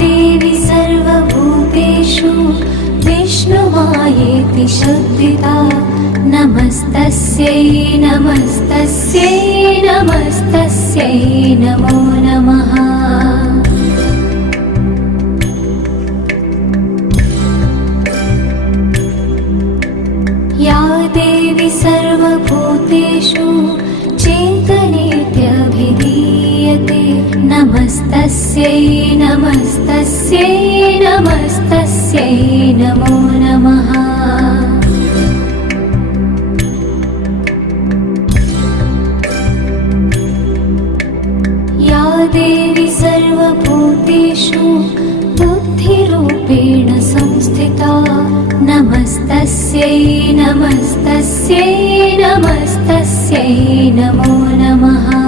देवी सर्वभूतेषु विष्णुमायेति शब्दिता नमस्तस्यै नमस्तस्यै नमस्तस्यै नमो नमः। या देवी सर्वभूतेषु चेतनेत्यभिधीयते नमस्तस्यै नमस्तस्यै नमस्तस्यै नमो नमः। या देवी सर्वभूतेषु बुद्धिरूपेण संस्थिता नमस्तस्यै नमस्तस्यै नमस्तस्यै नमो नमः।